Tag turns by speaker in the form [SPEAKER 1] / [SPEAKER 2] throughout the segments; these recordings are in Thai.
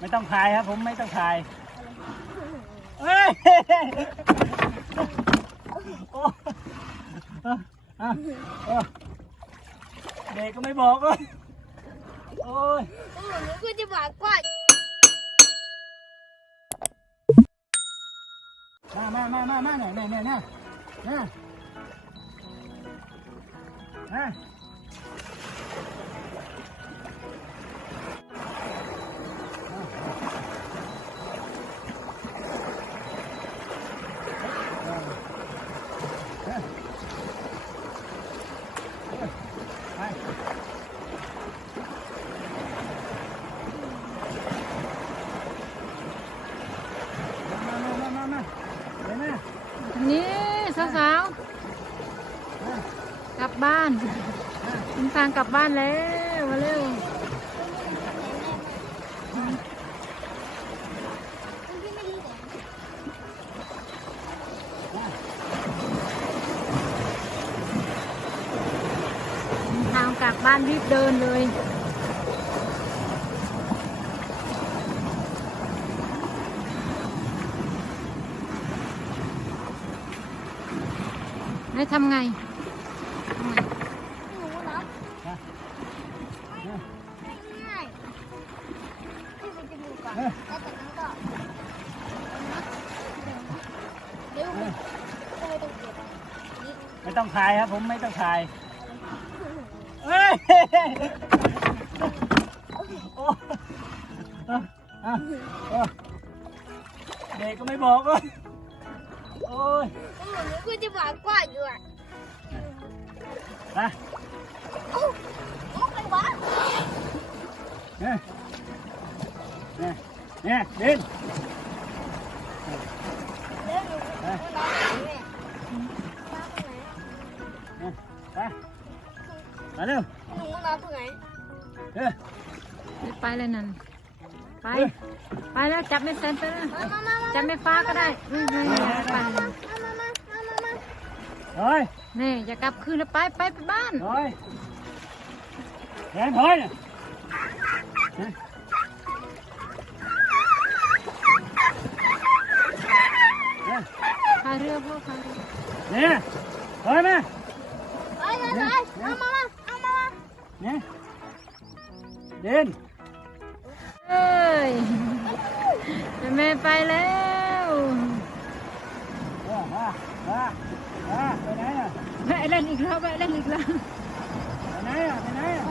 [SPEAKER 1] ไม่ต้องถ่ายครับ ผมไม่ต้องถ่ายเอ้ยโอ้อะอะอะเด็กก็ไม่บอกเลยโอ้ย
[SPEAKER 2] ก็เหมือนกูจะบอกก่อน
[SPEAKER 1] มามามามามาเนี่ยเนี่ยเนี่ยเนี่ยเนี่ยมาไปมามามามามาเดี๋ยวนะ
[SPEAKER 3] นี่สาวๆ กลั บบ้านถึงทางกลับบ้านแล้ว มาเร็วทางกลับบ้านรีบเดินเลยให้ทำไง ไม่
[SPEAKER 2] ต้อง
[SPEAKER 1] ถ่ายครับ ผมไม่ต้องถ่ายเอ้ยโอ้อะอะอะเด็กก็ไม่บอกเลยโอ้ย
[SPEAKER 2] ก็เหมือนกูจะบอกก่อนอยู่อะ
[SPEAKER 1] ไป
[SPEAKER 2] โอ้โอ้ใครวะ
[SPEAKER 1] เนี่ยเนี่ยเนี่ยดิน
[SPEAKER 2] ไป
[SPEAKER 1] เร็ว
[SPEAKER 2] หนูรับตรงไหน
[SPEAKER 1] เฮ้ย
[SPEAKER 3] ไปเลยนั่น ไป
[SPEAKER 1] เฮ้ย
[SPEAKER 3] ไปแล้วจับไม่เซ็นไปแล้ว
[SPEAKER 2] มามามามา
[SPEAKER 3] จับไม่ฟ้าก็ได้ไม่ไม่ไม่ไป
[SPEAKER 2] มามามามามามา
[SPEAKER 1] เฮ้ย
[SPEAKER 3] นี่จะกลับคืนแล้วไปไปไปบ้าน
[SPEAKER 1] เฮ้ยแขนเฮ้ยเนี่ยเนี่ย
[SPEAKER 3] พายเรือพ่อพายเรือ
[SPEAKER 1] เนี่ยเฮ้ยมา
[SPEAKER 2] ไปไปไปเอามามาเอามามา
[SPEAKER 1] เนี่ยดิน
[SPEAKER 3] เอ้ยแม่ไปแล้ว
[SPEAKER 1] เออมามามาไปไหนอะ
[SPEAKER 3] ไปเล่นอีกแล้วไปเล่นอีกแล้ว
[SPEAKER 1] ไปไหนอะไปไหนอะ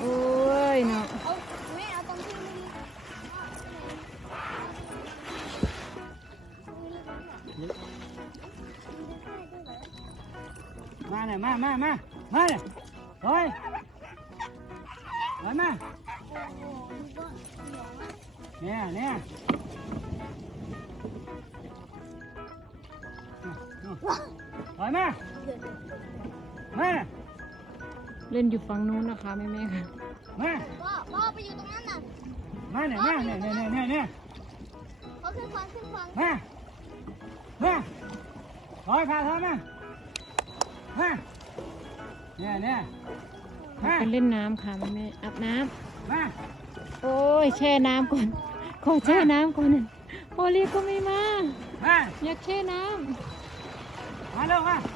[SPEAKER 3] โอ้
[SPEAKER 2] มา
[SPEAKER 1] เนี่ยมามามามาเนี่ยเฮ้ยไปมาเนี่ยเนี่ยถอยมามาเนี่ย
[SPEAKER 3] เล่นอยู่ฝั่งนู้นนะคะแม่แม่ค่ะ
[SPEAKER 1] มา
[SPEAKER 2] พ่อพ่อไปอยู่ตรงนั้นน่ะ
[SPEAKER 1] มาเนี่ยมาเนี่ยเนี่ยเนี่ยเนี่ยเนี่ย
[SPEAKER 2] เขาขึ้นฟังขึ้นฟัง
[SPEAKER 1] มามาถอยขาถอยมา มาเนี่ยเนี่ยมา
[SPEAKER 3] ไปเล่นน้ำค่ะแม่แม่อาบน้
[SPEAKER 1] มาำ
[SPEAKER 3] โอ้ยแช่น้ำก่อน ขอแช่น้ำก่อนพอลีก็ไม่มา
[SPEAKER 1] มา
[SPEAKER 3] อยากแช่น้
[SPEAKER 1] มาเร็วมามา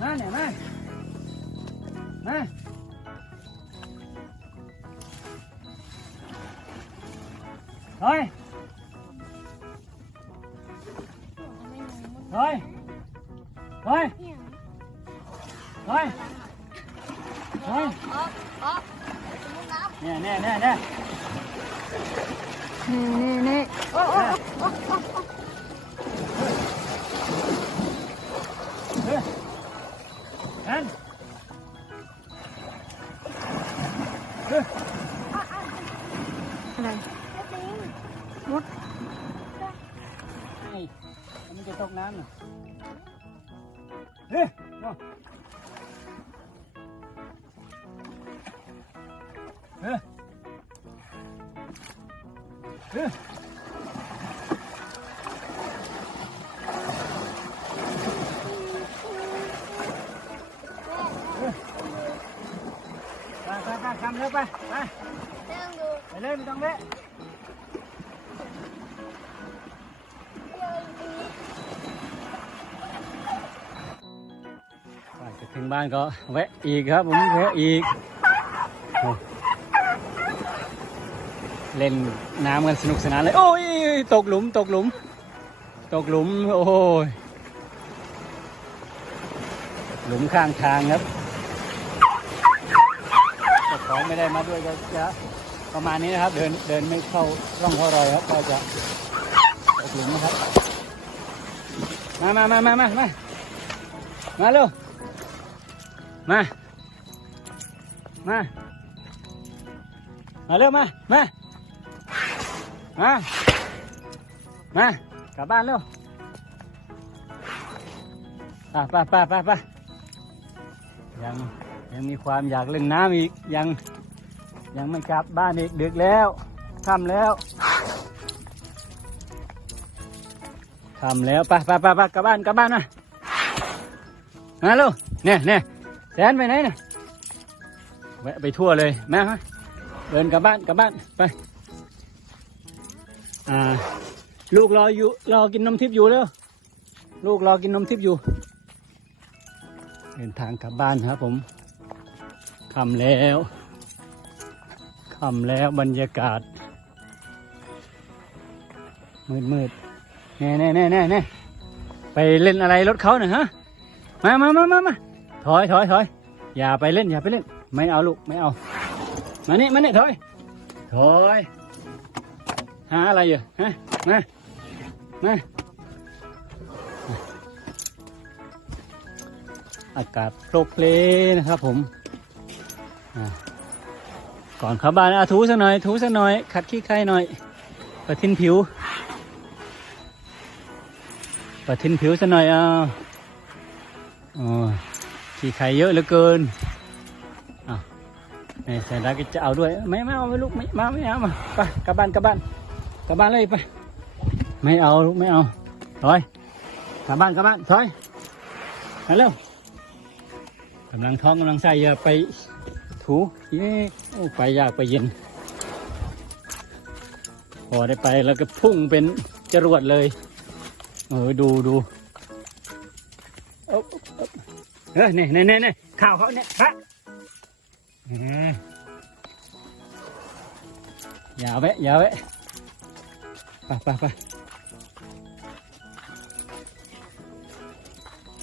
[SPEAKER 1] Nè nè nè Nè Rồi Rồi Rồi Rồi Rồi Nè nè nè nè น
[SPEAKER 2] ปุ่
[SPEAKER 1] น
[SPEAKER 2] ไม่คิดดู
[SPEAKER 1] ถอยถอย ถอยถอยถอย
[SPEAKER 2] ออกออกมุดน้
[SPEAKER 1] เล่นน้ำกันสนุกสนานเลย โอ้ยตกหลุมตกหลุม ตกหลุม โอ้ยหลุมข้างทางครับจ้าของไม่ได้มาด้วยก็จะประมาณนี้นะครับ เดินเดินไม่เข้าร่องเข้ารอยครับก็จะตกหลุมนะครับ มามามามามามามาเร็วมา มา มาเร็วมา มา มา มากลับบ้านเร็วไปไปไปไปไปยังยังมีความอยากเล่นน้ำอีก ยัง ยังไม่กลับบ้านอีกดึกแล้วค่ำแล้วค่ำแล้วไปไปไปไปกลับบ้านกลับบ้านนะมาลูกเนี่ยเนี่ยแสนไปไหนเนี่ยแวะไปทั่วเลยแม่ฮะเดินกลับบ้านกลับบ้านไป อ่า ลูกรออยู่รอกินนมทิพย์อยู่แล้วลูกรอกินนมทิพย์อยู่เดินทางกลับบ้านครับผมค่ำแล้วค่ำแล้วบรรยากาศ มืดมืดแน่แน่แน่แน่แน่ไปเล่นอะไรรถเขาหน่อยฮะมามามามามาถอยถอยถอยอย่าไปเล่นอย่าไปเล่น ไม่เอาลูกไม่เอา มานี่มานี่ถอย ถอย หาอะไรอยู่ฮะมามาอากาศโปรเพลนะครับผม ก่อนเข้าบ้านอะถูสักหน่อย ถูสักหน่อย ขัดขี้ไข่หน่อยปะทินผิวปะทินผิวสักหน่อยอะอ๋อขี้ไข่เยอะเหลือเกินอะในแสนรักจะเอาด้วย ไม่ไม่เอาไม่ลูกไม่มาไม่เอามาไปกลับบ้านกลับบ้าน กลับบ้านเลยไป ไม่เอาลูกไม่เอาถอยกลับบ้านกลับบ้านถอยมาเร็วกำลังท้องกำลังใส่อย่าไปถูเย้โอ้ไปยากไปเย็น พอได้ไปแล้วก็พุ่งเป็นจรวดเลย เออดูดูเอาเอเออเนี่ยเนี่ยเนี่ยข่าวเขาเนี่ยฮะอออย่าแวะอย่าแวะ ไปไปไป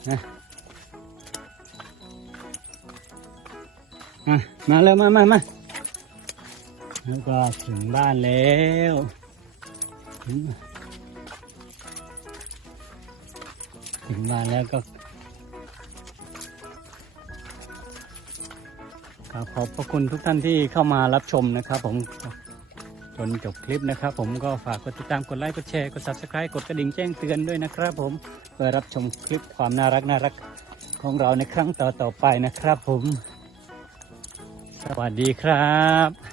[SPEAKER 1] นะมาเลยมามามาแล้วก็ถึงบ้านแล้วถึงบ้านแล้วก็ขอบพระคุณทุกท่านที่เข้ามารับชมนะครับผม จนจบคลิปนะครับ ผมก็ฝากกดติดตามกดไลค์กดแชร์กด subscribe กดกระดิ่งแจ้งเตือนด้วยนะครับ ผมเพื่อรับชมคลิปความน่ารักน่ารักของเราในครั้งต่อๆไปนะครับ ผม สวัสดีครับ